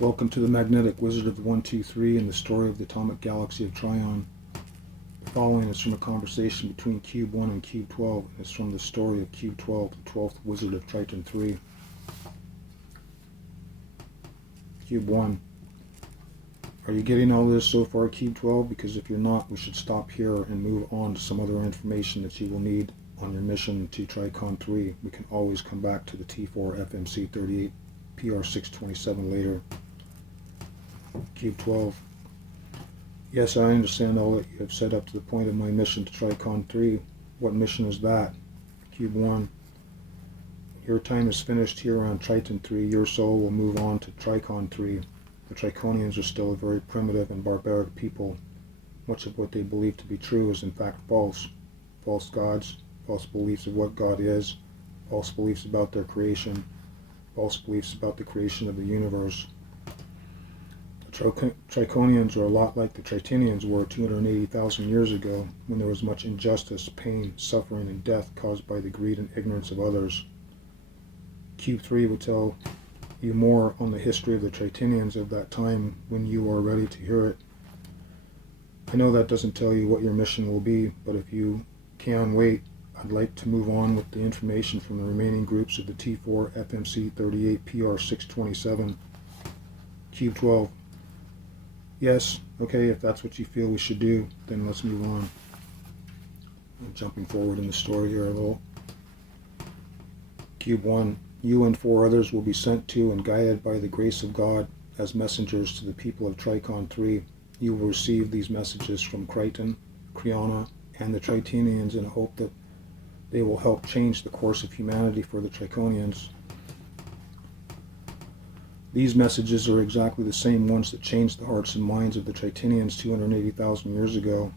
Welcome to the Magnetic Wizard of the 123 and the story of the atomic galaxy of Trion. The following is from a conversation between Cube 1 and Cube 12, and is from the story of Cube 12, the 12th Wizard of Triton 3. Cube 1. Are you getting all this so far, Cube 12? Because if you're not, we should stop here and move on to some other information that you will need on your mission to Tricon 3. We can always come back to the T4 FMC 38 PR 627 later. Cube 12. Yes, I understand all that you have said up to the point of my mission to Tricon 3. What mission is that? Cube 1. Your time is finished here on Triton 3. Your soul will move on to Tricon 3. The Triconians are still a very primitive and barbaric people. Much of what they believe to be true is in fact false. False gods, false beliefs of what God is, false beliefs about their creation, false beliefs about the creation of the universe. The Triconians are a lot like the Tritonians were 280,000 years ago, when there was much injustice, pain, suffering, and death caused by the greed and ignorance of others. Cube 3 will tell you more on the history of the Tritonians of that time when you are ready to hear it. I know that doesn't tell you what your mission will be, but if you can wait, I'd like to move on with the information from the remaining groups of the T4 FMC 38 PR 627. Cube 12. Yes, okay, if that's what you feel we should do, then let's move on. I'm jumping forward in the story here a little. Cube 1. You and 4 others will be sent to and guided by the grace of God as messengers to the people of Tricon 3. You will receive these messages from Crichton, Kriana, and the Tritonians in a hope that they will help change the course of humanity for the Triconians. These messages are exactly the same ones that changed the hearts and minds of the Tritonians 280,000 years ago.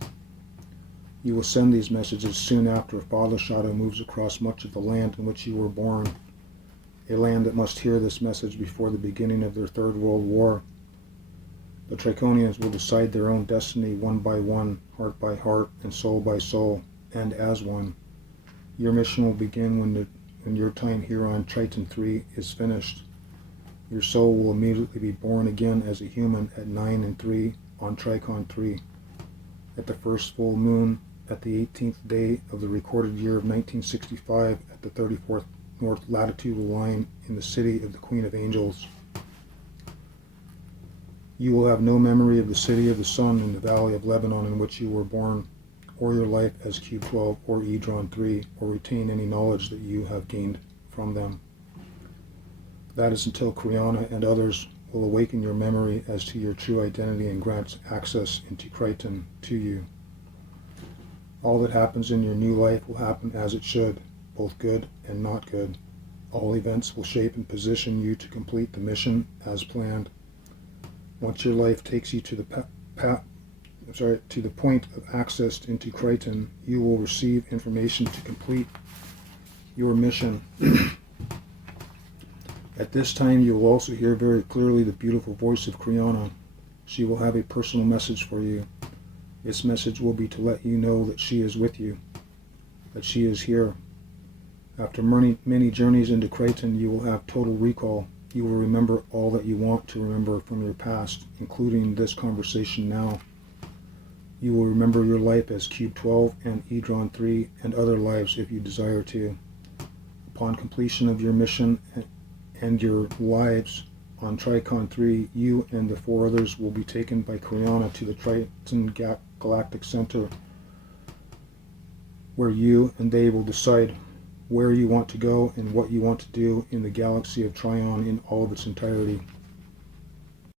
You will send these messages soon after a father shadow moves across much of the land in which you were born, a land that must hear this message before the beginning of their Third World War. The Triconians will decide their own destiny one by one, heart by heart, and soul by soul, and as one. Your mission will begin when your time here on Triton 3 is finished. Your soul will immediately be born again as a human at 9 and 3 on Tricon 3. At the first full moon, at the 18th day of the recorded year of 1965, at the 34th north latitudinal line in the city of the Queen of Angels. You will have no memory of the city of the sun in the valley of Lebanon in which you were born, or your life as Cube 12 or Edron 3, or retain any knowledge that you have gained from them. That is until Kriana and others will awaken your memory as to your true identity and grant access into Crichton to you. All that happens in your new life will happen as it should, both good and not good. All events will shape and position you to complete the mission as planned. Once your life takes you to the point of access into Crichton, you will receive information to complete your mission. At this time, you will also hear very clearly the beautiful voice of Kriana. She will have a personal message for you. This message will be to let you know that she is with you, that she is here. After many journeys into Crichton, you will have total recall. You will remember all that you want to remember from your past, including this conversation now. You will remember your life as Cube 12 and Edron 3 and other lives if you desire to. Upon completion of your mission and your lives on Tricon 3, you and the 4 others will be taken by Kriana to the Triton Galactic Center, where you and they will decide where you want to go and what you want to do in the galaxy of Trion in all of its entirety.